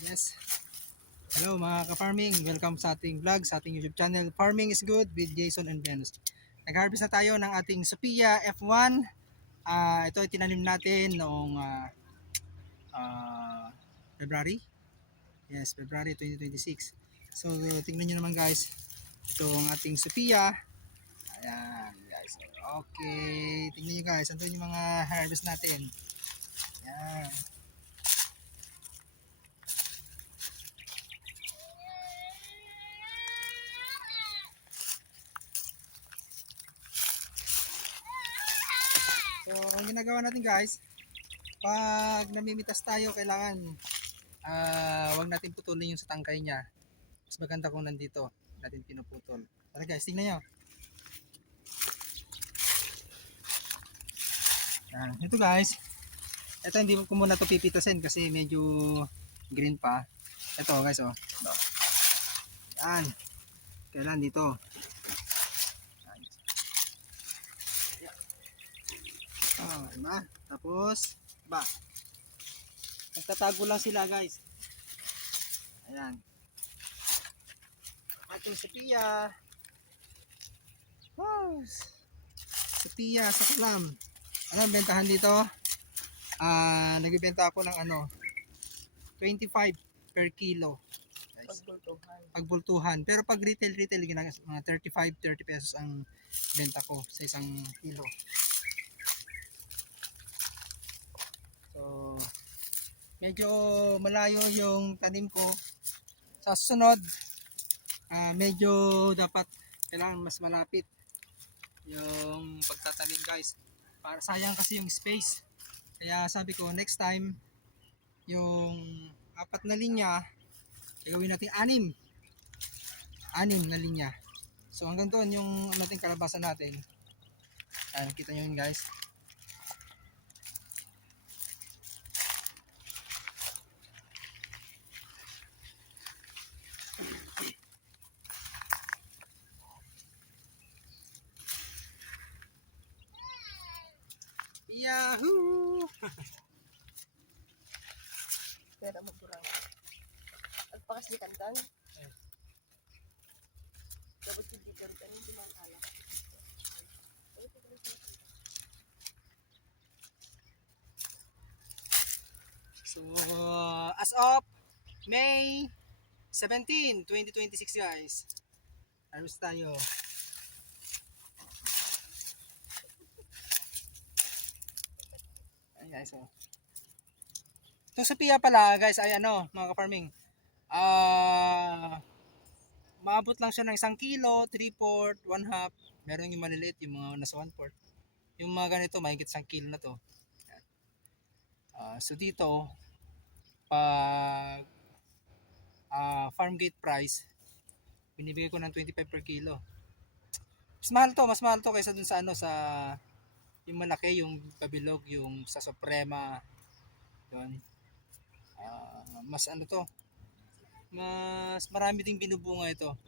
Yes. Hello mga ka-farming. Welcome sa ating vlog, sa ating YouTube channel. Farming is good with Jason and Venus. Nag-harvest na tayo ng ating Sophia F1. Ito ay tinanim natin noong February. Yes, February 2026. So, tingnan nyo naman guys. Ito ang ating Sophia. Ayan guys. Okay. Tingnan nyo guys. Ito yung mga harvest natin. Ayan. So, ang ginagawa natin guys, pag namimitas tayo, kailangan wag natin putulin yung sa tangkay niya. Mas maganda kung nandito natin pinuputol. Tara guys, tingnan nyo. Ito guys, ito hindi ko muna ito pipitasin kasi medyo green pa. Ito guys, oh. Yan. Kailan dito. Diba? Tapos, ba. Nagtatago lang sila guys. Ayan. Ating Sophia. Wow. Sophia sa Kalam. Ano ang bentahan dito? Nagbebenta ako ng 25 per kilo. Guys. Pagbultuhan. Pero pag retail, mga 35-30 pesos ang benta ko sa isang kilo. So, medyo malayo yung tanim ko. Sa susunod, medyo dapat kailangan mas malapit yung pagtatanim guys. Para sayang kasi yung space. Kaya sabi ko next time yung 4 na linya gagawin natin 6 na linya. So hanggang doon yung nating kalabasan natin. Nakita nyo yun guys. Yahoo! Pera mo kurang. Agpakas di kantan. Dapat hindi ka rin yung dumang alak. So as of May 17, 2026 guys. Harvest tayo. Ayan guys, oh. Ito sa Sophia pala guys ay mga ka-farming. Maabot lang siya ng 1 kilo, 3/4, 1/2. Meron yung maliliit, yung mga nasa 1/4. Yung mga ganito, mahigit 1 kilo na to. So dito, pag farm gate price, binibigay ko ng 25 per kilo. Mas mahal to kaysa dun sa sa yung malaki, yung pabilog, yung sa Suprema. Yun. Mas mas marami ding binubunga ito.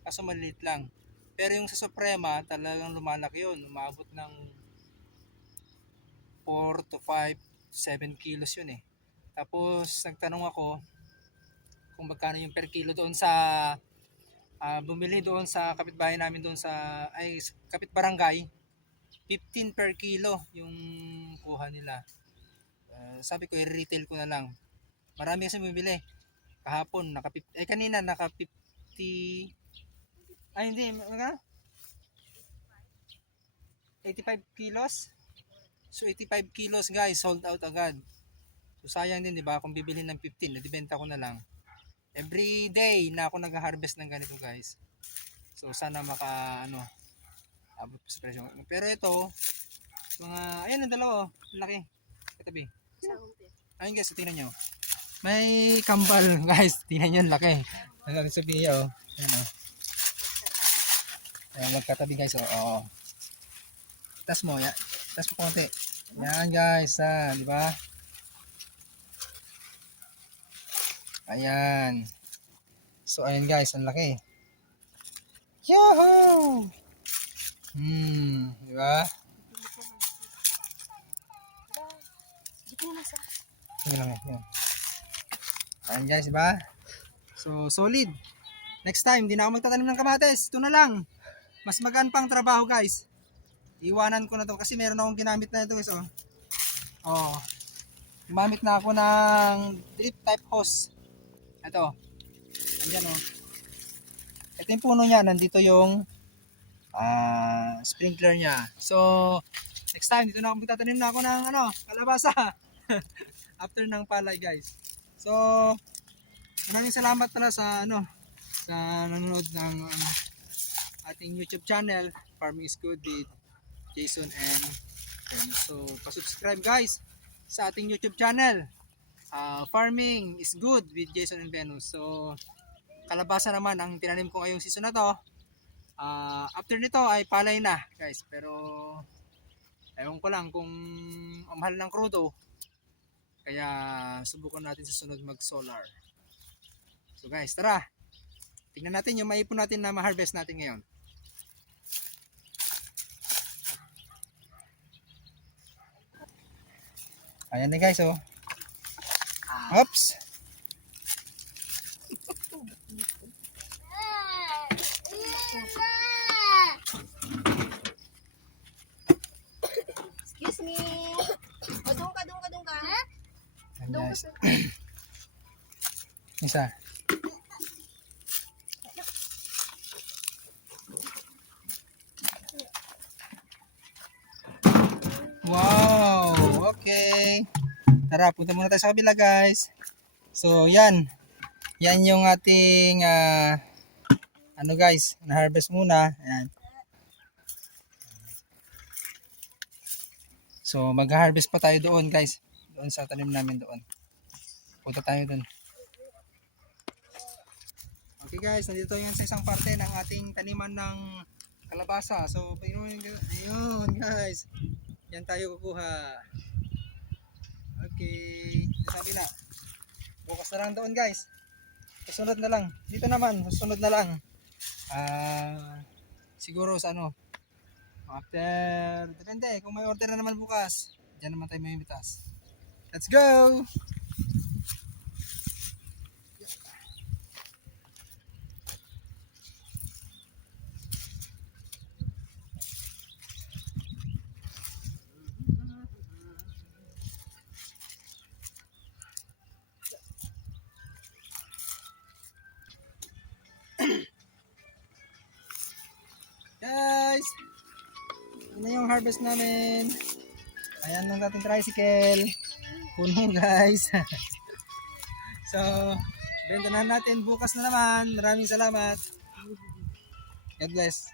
Kaso maliit lang. Pero yung sa Suprema, talagang lumalaki yun. Umabot ng 4 to 5, 7 kilos yun eh. Tapos nagtanong ako kung magkano yung per kilo doon sa bumili doon sa kapitbahay namin doon sa kapitbarangay. 15 per kilo yung kuha nila. Sabi ko i-retail ko na lang. Marami kasi bumili. Kahapon kanina naka 50 hindi, 85 kilos. So 85 kilos guys, sold out agad. So sayang din 'di ba kung bibili ng 15, ibenta ko na lang. Every day na ako nag-harvest ng ganito guys. So sana abot sa presyo. Pero ito, ayan ang dalawa, laki. Katabi. Ayun guys, tingnan nyo. May kambal guys, tingnan nyo, laki. Nagsasabi ayan Ayan, magkatabi guys, Tas mo, tas mo konti. Ayan guys, di ba? Ayan. So ayan guys, ang laki. Yahoo! Di ba? Tingnan lang yan. Ayan guys, diba? So, solid. Next time, hindi na ako magtatanim ng kamatis. Ito na lang. Mas magaan pang trabaho guys. Iwanan ko na to kasi meron akong ginamit na ito guys. Oh. Oh. Gumamit na ako ng drip type hose. Ito. Andyan oh. Ito yung puno niya. Nandito yung sprinkler niya. So, next time, dito na ako magtatanim na ako ng kalabasa. After ng palay guys. So, maraming salamat pala sa sa nanonood ng ating YouTube channel, Farming is Good with Jason and so, pa-subscribe guys sa ating YouTube channel. Farming is Good with Jason and Venus. So, kalabasa naman ang tinanim ko ngayong season na to. After nito ay palay na guys, pero ewan ko lang kung ang mahal ng krudo, kaya subukan natin sa sunod mag solar. So guys, tara, tingnan natin yung maipon natin na ma-harvest natin ngayon. Ayan na guys, oh. Oops. Excuse me. O, doon ka. Ayan Doon guys. ka. Isa. Wow, okay. Tara, punta muna tayo sa kabila guys. So, yan. Yan yung ating guys, na-harvest muna. Ayan. So, mag-harvest pa tayo doon guys. Doon sa tanim namin doon. Punta tayo doon. Okay guys, nandito yan sa isang parte ng ating taniman ng kalabasa. So, ayun guys. Yan tayo kukuha. Okay. Sabi na. Bukas na lang doon guys. Susunod na lang. Dito naman, susunod na lang. Siguro sa after, depende. Kung may order na naman bukas, dyan naman tayo may imitas. Let's go! Guys, ito na yung harvest namin. Ayan ang dating tricycle. Puno guys. So, benta na natin bukas na naman. Maraming salamat. God bless.